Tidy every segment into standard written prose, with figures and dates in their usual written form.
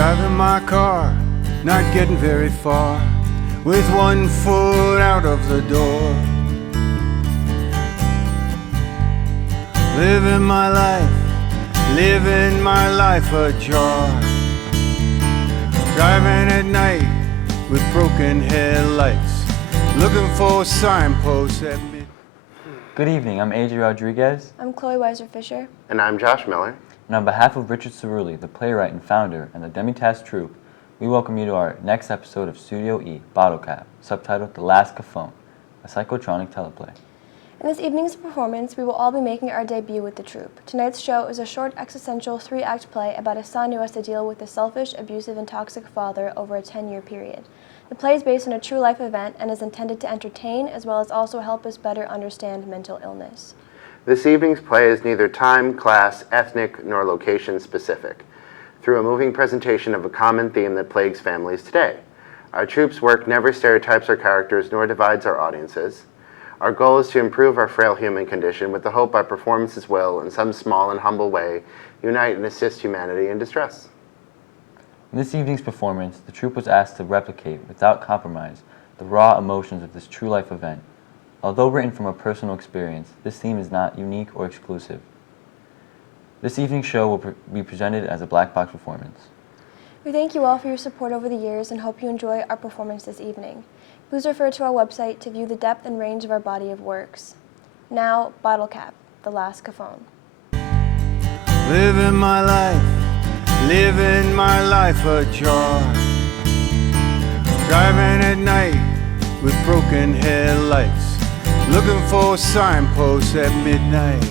Driving my car, not getting very far, with one foot out of the door. Living my life ajar. Driving at night with broken headlights, looking for signposts at midnight. Good evening, I'm AJ Rodriguez. I'm Chloe Weiser-Fisher. And I'm Josh Miller. And on behalf of Richard Cerulli, the playwright and founder, and the Demistasse troupe, we welcome you to our next episode of Studio E, Bottle Cap, subtitled The Last Cafone, a psychotronic teleplay. In this evening's performance, we will all be making our debut with the troupe. Tonight's show is a short, existential, 3-act play about a son who has to deal with a selfish, abusive, and toxic father over a 10-year period. The play is based on a true-life event and is intended to entertain as well as also help us better understand mental illness. This evening's play is neither time, class, ethnic, nor location specific, through a moving presentation of a common theme that plagues families today. Our troupe's work never stereotypes our characters nor divides our audiences. Our goal is to improve our frail human condition with the hope our performances will, in some small and humble way, unite and assist humanity in distress. In this evening's performance, the troupe was asked to replicate, without compromise, the raw emotions of this true-life event. Although written from a personal experience, this theme is not unique or exclusive. This evening's show will be presented as a black box performance. We thank you all for your support over the years and hope you enjoy our performance this evening. Please refer to our website to view the depth and range of our body of works. Now, Bottle Cap, The Last Cafone. Living my life ajar. Driving at night with broken headlights, looking for signposts at midnight.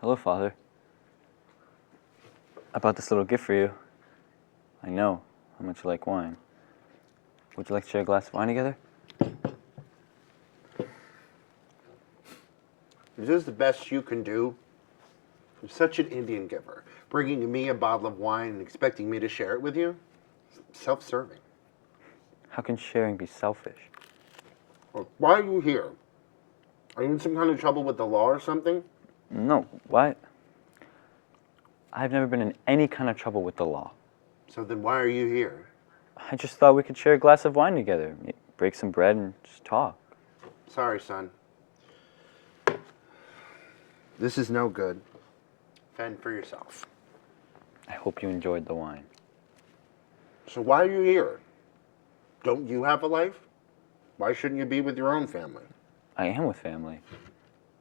Hello, Father. I bought this little gift for you. I know how much you like wine. Would you like to share a glass of wine together? Is this the best you can do? You're such an Indian giver, bringing me a bottle of wine and expecting me to share it with you? Self-serving. How can sharing be selfish? Why are you here? Are you in some kind of trouble with the law or something? No, what? I've never been in any kind of trouble with the law. So then why are you here? I just thought we could share a glass of wine together, break some bread and just talk. Sorry, son. This is no good. Fend for yourself. I hope you enjoyed the wine. So why are you here? Don't you have a life? Why shouldn't you be with your own family? I am with family.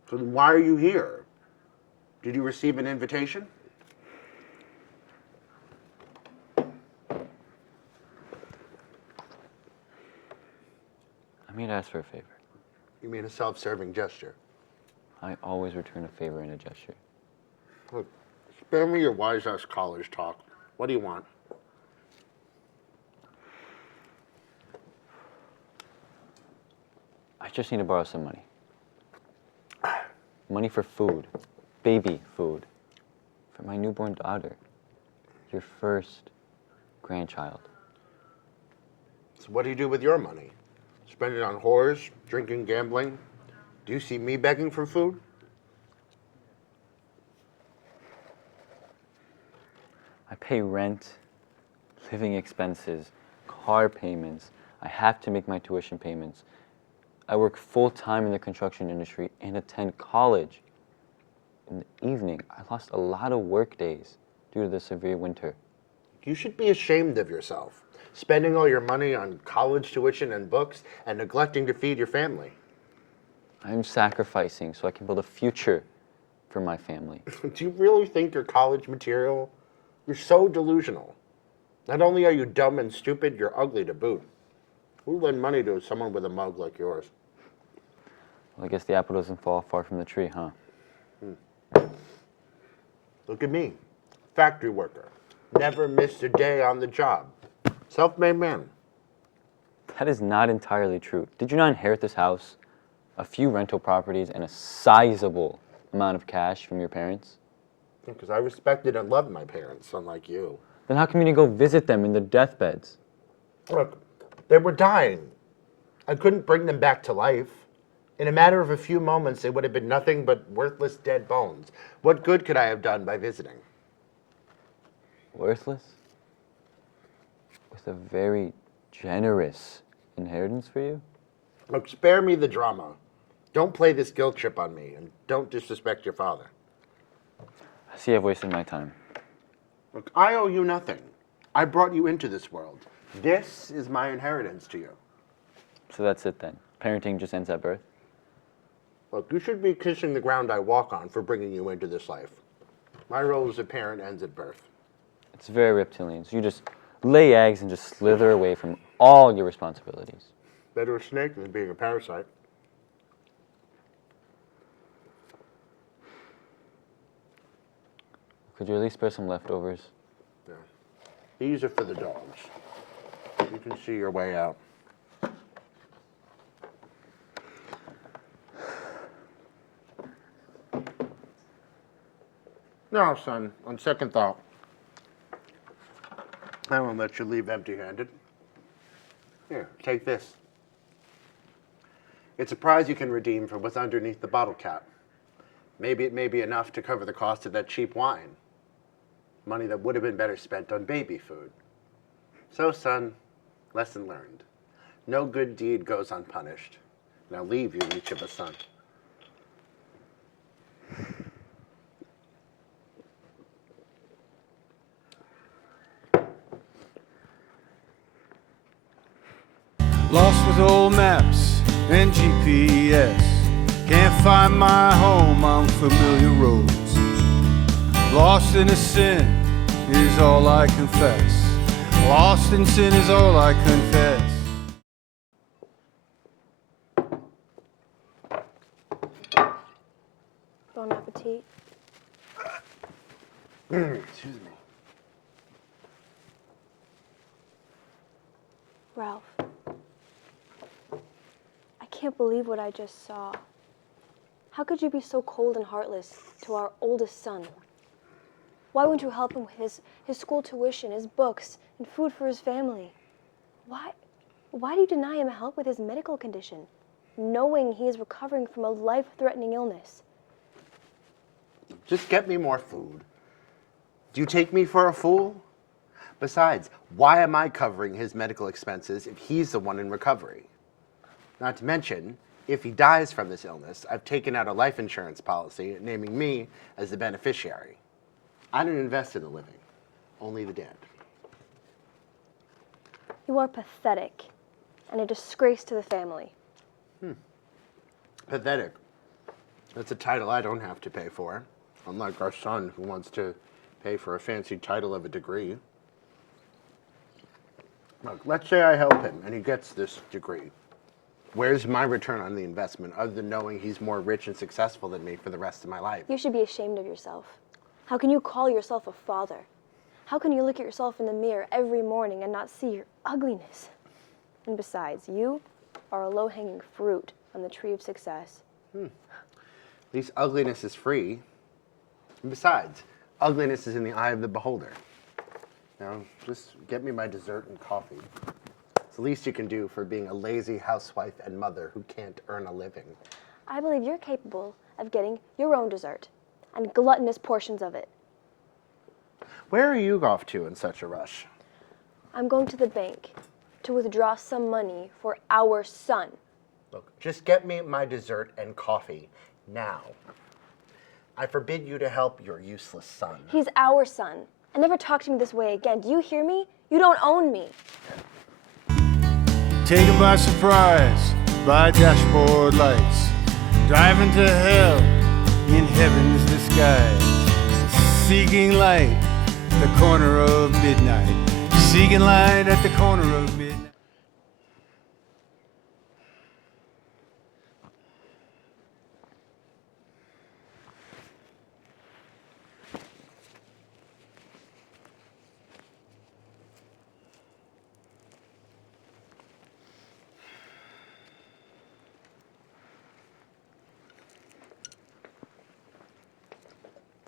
So then why are you here? Did you receive an invitation? I mean to ask for a favor. You mean a self-serving gesture? I always return a favor in a gesture. Look, spare me your wise-ass college talk. What do you want? I just need to borrow some money. Money for food. Baby food. For my newborn daughter. Your first grandchild. So what do you do with your money? Spend it on whores, drinking, gambling? Do you see me begging for food? I pay rent, living expenses, car payments. I have to make my tuition payments. I work full-time in the construction industry and attend college. In the evening, I lost a lot of work days due to the severe winter. You should be ashamed of yourself, spending all your money on college tuition and books and neglecting to feed your family. I'm sacrificing so I can build a future for my family. Do you really think you're college material? You're so delusional. Not only are you dumb and stupid, you're ugly to boot. Who would lend money to someone with a mug like yours? Well, I guess the apple doesn't fall far from the tree, huh? Look at me, factory worker. Never missed a day on the job. Self-made man. That is not entirely true. Did you not inherit this house, a few rental properties, and a sizable amount of cash from your parents? Because I respected and loved my parents, unlike you. Then how come you didn't go visit them in their deathbeds? Look, they were dying. I couldn't bring them back to life. In a matter of a few moments, they would have been nothing but worthless dead bones. What good could I have done by visiting? Worthless? With a very generous inheritance for you? Look, spare me the drama. Don't play this guilt trip on me, and don't disrespect your father. I see I've wasted my time. Look, I owe you nothing. I brought you into this world. This is my inheritance to you. So that's it then. Parenting just ends at birth? Look, you should be kissing the ground I walk on for bringing you into this life. My role as a parent ends at birth. It's very reptilian. So you just lay eggs and just slither away from all your responsibilities. Better a snake than being a parasite. Could you at least spare some leftovers? Yeah. These are for the dogs. You can see your way out. No, son, on second thought, I won't let you leave empty-handed. Here, take this. It's a prize you can redeem for what's underneath the bottle cap. Maybe it may be enough to cover the cost of that cheap wine. Money that would have been better spent on baby food. So, son, lesson learned. No good deed goes unpunished. Now leave you each of a son. Lost with old maps and GPS. Can't find my home on familiar roads. Lost in a sin is all I confess. Lost in sin is all I confess. Bon appetit. Excuse me. Ralph, I can't believe what I just saw. How could you be so cold and heartless to our oldest son? Why wouldn't you help him with his school tuition, his books, and food for his family? Why do you deny him help with his medical condition, knowing he is recovering from a life-threatening illness? Just get me more food. Do you take me for a fool? Besides, why am I covering his medical expenses if he's the one in recovery? Not to mention, if he dies from this illness, I've taken out a life insurance policy naming me as the beneficiary. I don't invest in the living, only the dead. You are pathetic and a disgrace to the family. Pathetic. That's a title I don't have to pay for, unlike our son who wants to pay for a fancy title of a degree. Look, let's say I help him and he gets this degree. Where's my return on the investment other than knowing he's more rich and successful than me for the rest of my life? You should be ashamed of yourself. How can you call yourself a father? How can you look at yourself in the mirror every morning and not see your ugliness? And besides, you are a low-hanging fruit on the tree of success. At least ugliness is free. And besides, ugliness is in the eye of the beholder. Now, just get me my dessert and coffee. It's the least you can do for being a lazy housewife and mother who can't earn a living. I believe you're capable of getting your own dessert and gluttonous portions of it. Where are you off to in such a rush? I'm going to the bank to withdraw some money for our son. Look, just get me my dessert and coffee now. I forbid you to help your useless son. He's our son. And never talk to me this way again. Do you hear me? You don't own me. Taken by surprise by dashboard lights. Driving to hell in heaven's disguise. Seeking light at the corner of midnight. Seeking light at the corner of midnight.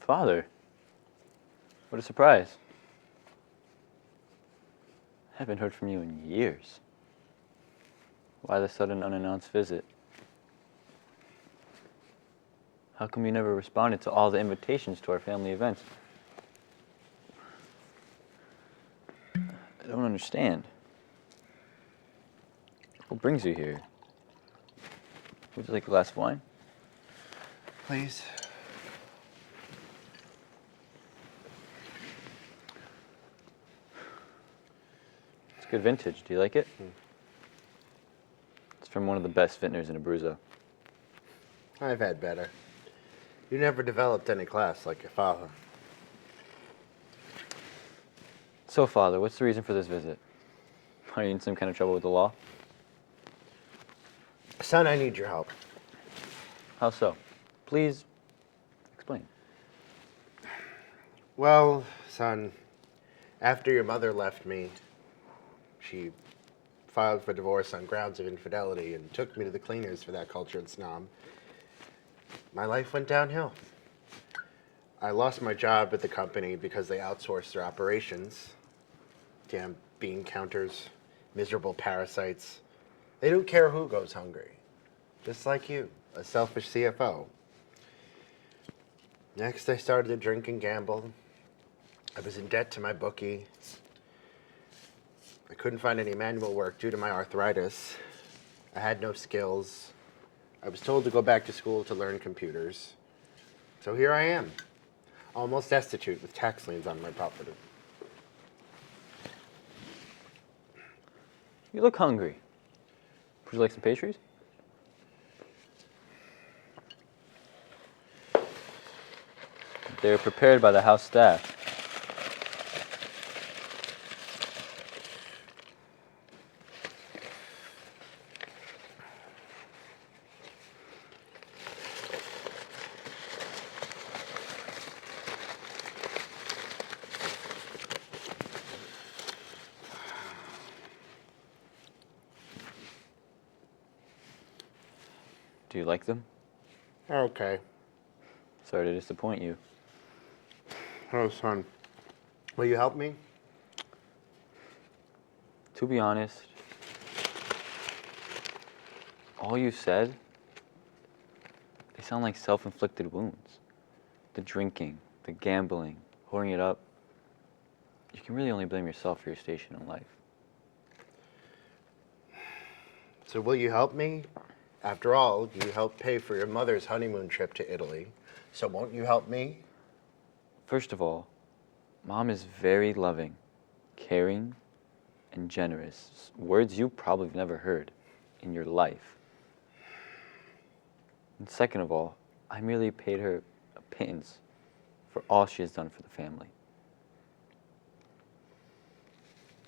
Father, what a surprise. I haven't heard from you in years. Why the sudden unannounced visit? How come you never responded to all the invitations to our family events? I don't understand. What brings you here? Would you like a glass of wine? Please. It's good vintage. Do you like it? It's from one of the best vintners in Abruzzo. I've had better. You never developed any class like your father. So, Father, what's the reason for this visit? Are you in some kind of trouble with the law? Son, I need your help. How so? Please explain. Well, son, after your mother left me, she filed for divorce on grounds of infidelity and took me to the cleaners for that cultured snob. My life went downhill. I lost my job at the company because they outsourced their operations. Damn bean counters, miserable parasites. They don't care who goes hungry. Just like you, a selfish CFO. Next, I started to drink and gamble. I was in debt to my bookie. I couldn't find any manual work due to my arthritis. I had no skills. I was told to go back to school to learn computers. So here I am, almost destitute with tax liens on my property. You look hungry. Would you like some pastries? They're prepared by the house staff. Do you like them? Okay. Sorry to disappoint you. Oh, son. Will you help me? To be honest, all you said, they sound like self-inflicted wounds. The drinking, the gambling, whoring it up. You can really only blame yourself for your station in life. So will you help me? After all, you helped pay for your mother's honeymoon trip to Italy. So won't you help me? First of all, Mom is very loving, caring, and generous. Words you probably have never heard in your life. And second of all, I merely paid her a pittance for all she has done for the family.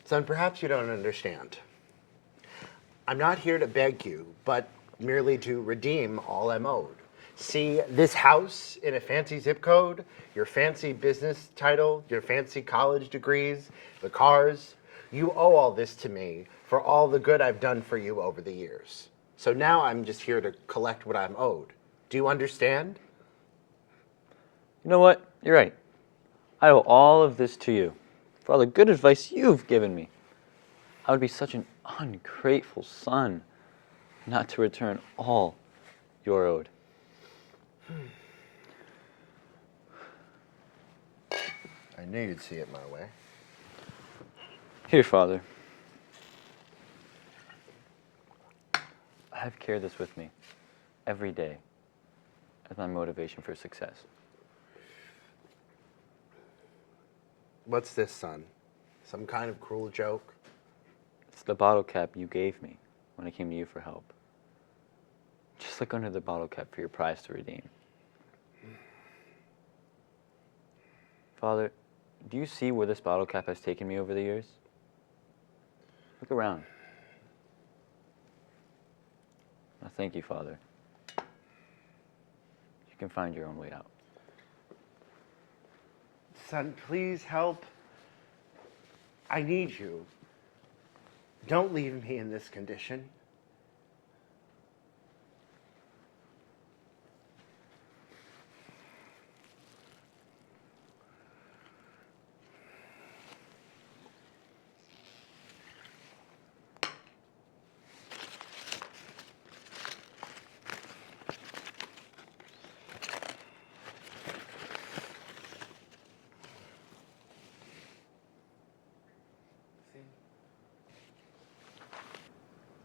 Son, perhaps you don't understand. I'm not here to beg you, but merely to redeem all I'm owed. See, this house in a fancy zip code, your fancy business title, your fancy college degrees, the cars, you owe all this to me for all the good I've done for you over the years. So now I'm just here to collect what I'm owed. Do you understand? You know what? You're right. I owe all of this to you for all the good advice you've given me. I would be such an ungrateful son not to return all you're owed. I knew you'd see it my way. Here, Father. I have carried this with me every day as my motivation for success. What's this, son? Some kind of cruel joke? It's the bottle cap you gave me when I came to you for help. Just look under the bottle cap for your prize to redeem. Father, do you see where this bottle cap has taken me over the years? Look around. Now, thank you, Father. You can find your own way out. Son, please help. I need you. Don't leave me in this condition.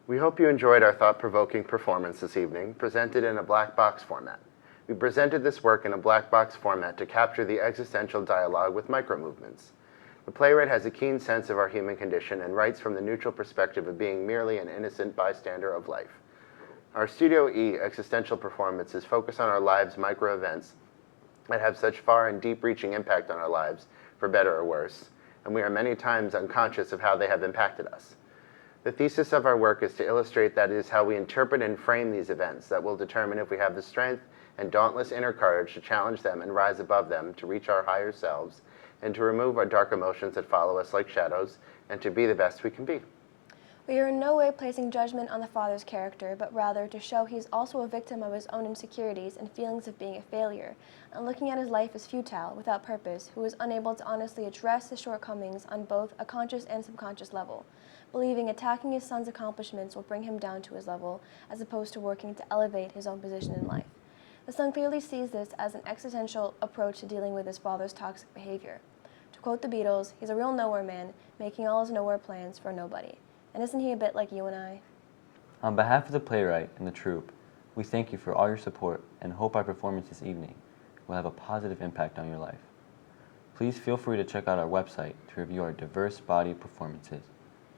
We hope you enjoyed our thought-provoking performance this evening, presented in a black box format. We presented this work in a black box format to capture the existential dialogue with micro-movements. The playwright has a keen sense of our human condition and writes from the neutral perspective of being merely an innocent bystander of life. Our Studio E existential performances focus on our lives' micro-events that have such far and deep-reaching impact on our lives, for better or worse, and we are many times unconscious of how they have impacted us. The thesis of our work is to illustrate that it is how we interpret and frame these events that will determine if we have the strength and dauntless inner courage to challenge them and rise above them, to reach our higher selves, and to remove our dark emotions that follow us like shadows, and to be the best we can be. We are in no way placing judgment on the father's character, but rather to show he is also a victim of his own insecurities and feelings of being a failure, and looking at his life as futile, without purpose, who is unable to honestly address his shortcomings on both a conscious and subconscious level, believing attacking his son's accomplishments will bring him down to his level, as opposed to working to elevate his own position in life. The son clearly sees this as an existential approach to dealing with his father's toxic behavior. To quote the Beatles, he's a real nowhere man, making all his nowhere plans for nobody. And isn't he a bit like you and I? On behalf of the playwright and the troupe, we thank you for all your support and hope our performance this evening will have a positive impact on your life. Please feel free to check out our website to review our diverse body of performances.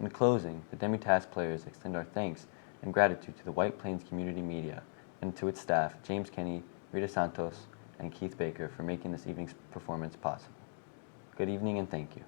In closing, the Demistasse players extend our thanks and gratitude to the White Plains Community Media and to its staff, James Kenny, Rita Santos, and Keith Baker, for making this evening's performance possible. Good evening and thank you.